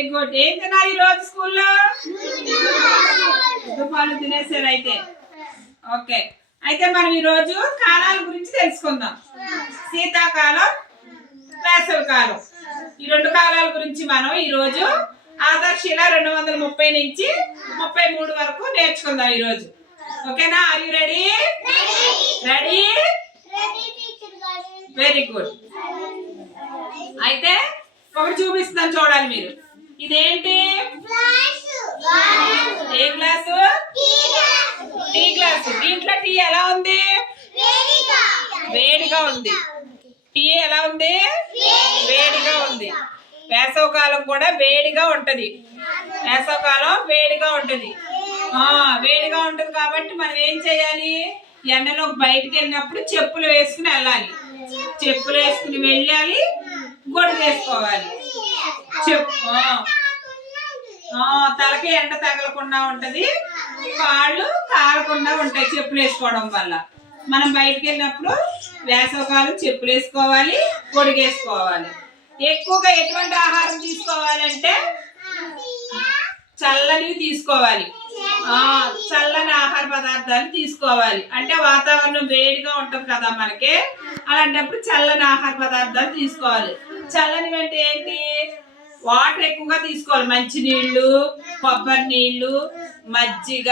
Very good. ఏం తిన్నారు ఈ రోజు స్కూల్లో పాలు తినేసారు అయితే. ఓకే. అయితే మనం ఈ రోజు కాలాల గురించి తెలుసుకుందాం. శీతాకాలం వేసవి కాలం. ఈ రెండు కాలాల గురించి మనం ఈ రోజు ఆదర్శిల రెండు వందల ముప్పై నుంచి ముప్పై మూడు వరకు నేర్చుకుందాం ఈ రోజు ఓకేనా? Are you ready ready very good అయితే ఒకటి చూపిస్తాను చూడాలి మీరు. ఇదేంటి? ఏ గ్లాసు? Tea glass. దీంట్లో టీ ఎలా ఉంది? వేడిగా ఉంది. టీ ఎలా ఉంది? వేడిగా ఉంది. వేసవకాలం కూడా వేడిగా ఉంటది. వేసవకాలం వేడిగా ఉంటది. ఆ వేడిగా ఉంటది కాబట్టి మనం ఏం చేయాలి? ఎండలో బయటికి వెళ్ళినప్పుడు చెప్పులు వేసుకుని వెళ్ళాలి. చెప్పులు వేసుకుని వెళ్ళాలి. గొడుగు వేసుకోవాలి. చెప్పు. తలకి ఎండ తగలకుండా ఉంటది. కాళ్ళు కారకుండా ఉంటాయి చెప్పులు వేసుకోవడం వల్ల. మనం బయటికి వెళ్ళినప్పుడు వేసవకాలం చెప్పులు వేసుకోవాలి గొడుగేసుకోవాలి ఎక్కువగా ఎటువంటి ఆహారం తీసుకోవాలంటే చల్లనివి తీసుకోవాలి. ఆ చల్లని ఆహార పదార్థాలు తీసుకోవాలి. అంటే వాతావరణం వేడిగా ఉంటుంది కదా మనకి. అలాంటప్పుడు చల్లని ఆహార పదార్థాలు తీసుకోవాలి. చల్లని అంటే ఏంటి? వాటర్ ఎక్కువగా తీసుకోవాలి. మంచి నీళ్ళు కొబ్బరి నీళ్ళు మజ్జిగ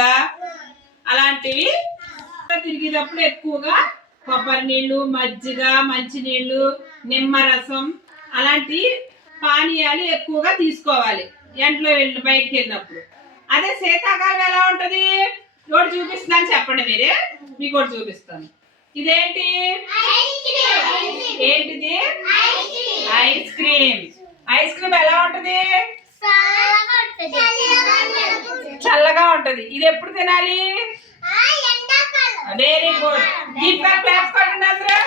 అలాంటివి. తిరిగేటప్పుడు ఎక్కువగా కొబ్బరి నీళ్ళు మజ్జిగ మంచినీళ్ళు నిమ్మరసం అలాంటి పానీయాలు ఎక్కువగా తీసుకోవాలి. ఎంట్లో వెళ్ళి బయటికి వెళ్ళినప్పుడు. అదే శీతాకాలం ఎలా ఉంటది? ఒకటి చూపిస్తున్నాను చెప్పండి మీరే. మీకు ఒకటి చూపిస్తాను. ఇదేంటి? ఏంటిది? ఐస్ క్రీమ్ ఐస్ క్రీమ్ ఎలా ఉంటది? చల్లగా ఉంటది. ఇది ఎప్పుడు తినాలి? వెరీ గుడ్ దీంట్లో క్లాస్ కొట్టండి అందరూ.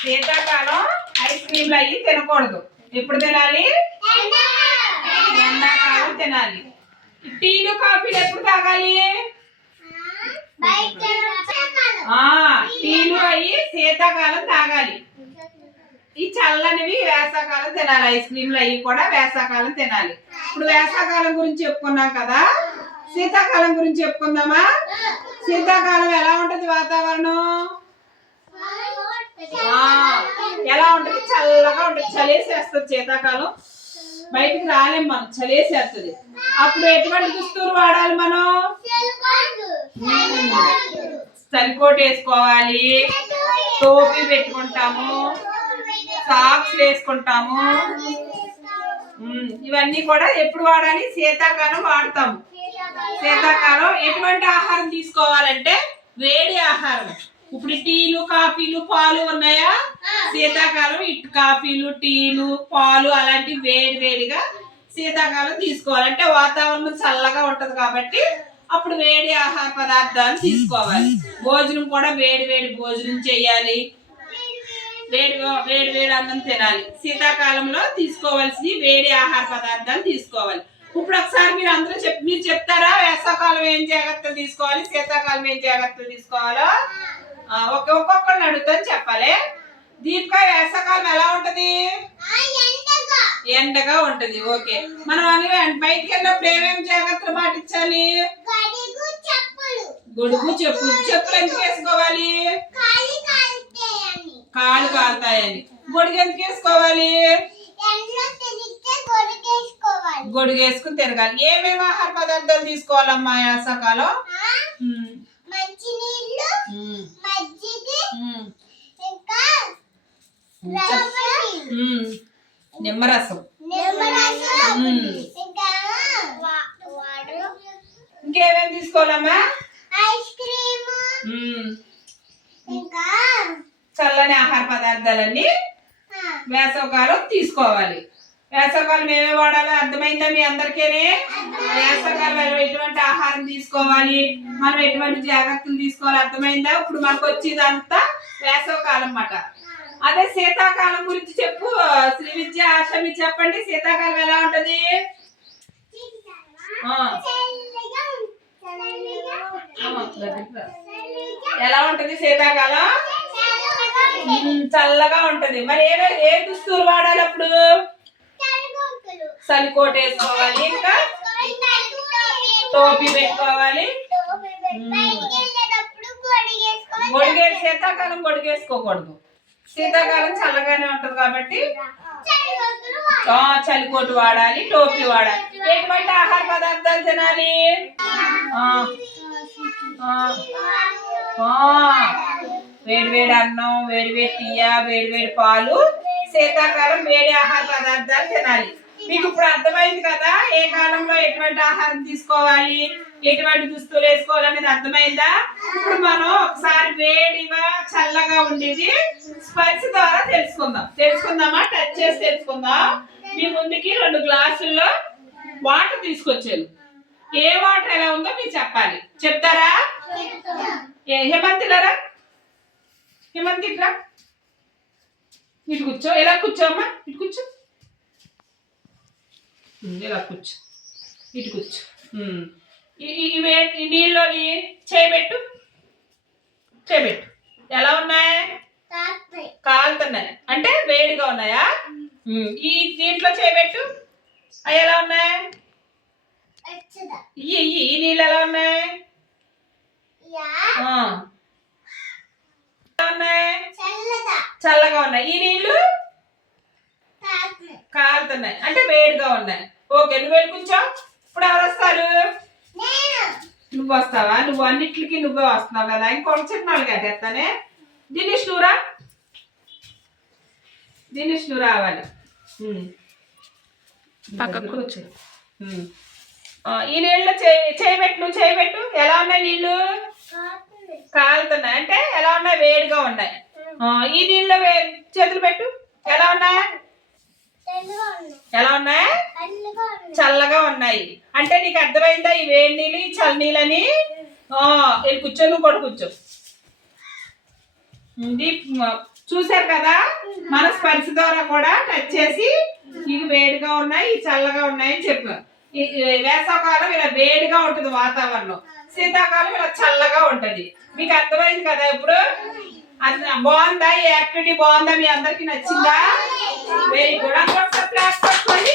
శీతాకాలం ఐస్ క్రీమ్లు అయ్యి తినకూడదు. ఎప్పుడు తినాలి? ఎండాకాలం తినాలి. టీలు కాఫీలు ఎప్పుడు తాగాలి? టీలు అయ్యి శీతాకాలం తాగాలి. ఈ చల్లనివి వేసాకాలం తినాలి. ఐస్ క్రీమ్లు అవి కూడా వేసాకాలం తినాలి. ఇప్పుడు వేసాకాలం గురించి చెప్పుకున్నాం కదా? శీతాకాలం గురించి చెప్పుకుందామా? శీతాకాలం ఎలా ఉంటుంది వాతావరణం? ఎలా ఉంటుంది? చల్లగా ఉంటుంది. చలేసేస్తుంది శీతాకాలం. బయటికి రాలేం మనం. చలేసేస్తుంది. అప్పుడు ఎటువంటి దుస్తులు వాడాలి మనం? చలికోట్ వేసుకోవాలి. టోపీ పెట్టుకుంటాము. సాక్స్ వేసుకుంటాము. ఇవన్నీ కూడా ఎప్పుడు వాడాలి? శీతాకాలం వాడతాం. శీతాకాలం ఎటువంటి ఆహారం తీసుకోవాలంటే వేడి ఆహారం. ఇప్పుడు టీలు కాఫీలు పాలు ఉన్నాయా? శీతాకాలం ఇటు కాఫీలు టీలు పాలు అలాంటి వేడి వేడిగా శీతాకాలం తీసుకోవాలంటే వాతావరణం చల్లగా ఉంటది కాబట్టి అప్పుడు వేడి ఆహార పదార్థాలు తీసుకోవాలి. భోజనం కూడా వేడి వేడి భోజనం చేయాలి. వేడి వేడి వేడి అన్నం తినాలి. శీతాకాలంలో తీసుకోవాల్సి వేడి ఆహార పదార్థాలు తీసుకోవాలి. ఇప్పుడు ఒకసారి మీరు అందరూ చెప్ మీరు చెప్తారా? వేసవకాలం ఏం జాగ్రత్తలు తీసుకోవాలి? శీతాకాలం ఏం జాగ్రత్తలు తీసుకోవాలో? ఆ, ఒక్క ఒక్కొక్కరిని అడుగుతాను చెప్పాలి. దీపిక వేసవకాలం ఎలా ఉంటది? ఎండగా ఉంటది. ఓకే. మనం అని బయటికి వెళ్ళినప్పుడు ఏమేమి జాగ్రత్తలు పాటించాలి? గొడుగు చెప్పులు. చెప్పులు ఎందుకు వేసుకోవాలి? కాళ్ళు కాలుతాయని. గొడుగు ఎందుకు వేసుకోవాలి? గొడుగు వేసుకుని తిరగాలి. ఏమేమి ఆహార పదార్థాలు తీసుకోవాలమ్మా ఉమ్. నిమ్మరసం. ఇంకేమేమి తీసుకోవాలమ్మా? Ice cream. ఇంకా చల్లని ఆహార పదార్థాలన్నీ వేసవకాలం తీసుకోవాలి. వేసవకాలం ఏమేమి వాడాలో అర్థమైందా మీ అందరికీనే? వేసవకాలం ఎటువంటి ఆహారం తీసుకోవాలి? మనం ఎటువంటి జాగ్రత్తలు తీసుకోవాలి? అర్థమైందా? ఇప్పుడు మనకు వచ్చేదంతా వేసవకాలం అన్నమాట. అదే శీతాకాలం గురించి చెప్పు. శ్రీ విద్య ఆశ మీరు చెప్పండి. శీతాకాలం ఎలా ఉంటది? ఎలా ఉంటది శీతాకాలం? చల్లగా ఉంటది. మరి ఏ ఏ దుస్తులు వాడాలి అప్పుడు? సలికోట వేసుకోవాలి ఇంకా? టోపీ పెట్టుకోవాలి? గొడిగేసి శీతాకాలం గొడిగేసుకోకూడదు. శీతాకాలం చల్లగానే ఉంటది కాబట్టి చలికోటు వాడాలి టోపీ వాడాలి. ఎటువంటి ఆహార పదార్థాలు తినాలి? ఆ, వేడివేడి అన్నం వేడివేడి తీయ వేడివేడి పాలు శీతాకాలం వేడి ఆహార పదార్థాలు తినాలి. మీకు ఇప్పుడు అర్థమైంది కదా? ఏ కాలంలో ఎటువంటి ఆహారం తీసుకోవాలి? ఎటువంటి దుస్తులు వేసుకోవాలనేది అర్థమైందా? ఇప్పుడు మనం ఒకసారి వేడిగా చల్లగా ఉండేది స్పర్శ ద్వారా తెలుసుకుందాం. తెలుసుకుందామా? టచ్ చేసి తెలుసుకుందాం. మీ ముందుకి రెండు గ్లాసుల్లో వాటర్ తీసుకొచ్చాను. ఏ వాటర్ ఎలా ఉందో మీరు చెప్పాలి. చెప్తారా? ఏ హేమంత్ ఇట్లా? ఇటు కూర్చో. ఎలా కూర్చోమ్మా ఇటు కూర్చో. ఇలా కూర్చో? ఇటు కూర్చో. ఇవే ఈ నీళ్ళలోని చేయబెట్టు చేయబెట్టు ఎలా ఉన్నాయి? కాలుతున్నాయి. అంటే వేడిగా ఉన్నాయా? ఈ దీంట్లో చేయబెట్టు అవి ఎలా ఉన్నాయి? ఈ నీళ్ళు ఎలా ఉన్నాయి ఆ. ఎలా ఉన్నాయి చల్లగా ఉన్నాయి. ఈ నీళ్ళు కాలుతున్నాయి. అంటే వేడిగా ఉన్నాయి. ఓకే నువ్వు వెళ్ళి కూర్చో. ఇప్పుడు ఎవరు వస్తారు? నువ్వు వస్తావా? నువ్వు అన్నిటికి నువ్వే వస్తున్నావు కదా. ఇంకొక చిన్న వాళ్ళకి అట్టేస్తానే దినేష్ నువ్వురా దినేష్ నువ్వు రావాలి. పక్కకు ఈ నీళ్ళు చేయి చేయబెట్టు నువ్వు చేయబెట్టు. ఎలా ఉన్నాయి నీళ్ళు కాలుతున్నాయి. అంటే ఎలా ఉన్నాయి? వేడిగా ఉన్నాయి. ఈ నీళ్ళు వే- చేతులు పెట్టు. ఎలా ఉన్నాయి? ఎలా ఉన్నాయి? చల్లగా ఉన్నాయి. అంటే నీకు అర్థమైందా? ఈ వేడి నీళ్ళు ఈ చల్ల నీళ్ళని? వెళ్ళి కూర్చో నువ్వు కూడా కూర్చో. చూశారు కదా? మన స్పర్శ ద్వారా కూడా టచ్ చేసి ఇవి వేడిగా ఉన్నాయి ఇవి చల్లగా ఉన్నాయి అని చెప్పారు వేసవకాలం ఇలా వేడిగా ఉంటుంది వాతావరణం. శీతాకాలం ఇలా చల్లగా ఉంటది. మీకు అర్థమైంది కదా ఇప్పుడు? అది బాగుందా? ఈ యాక్టివిటీ బాగుందా? మీ అందరికి నచ్చిందా? వెరీ గుడ్ అందరూ క్లాస్ పట్టుకోండి.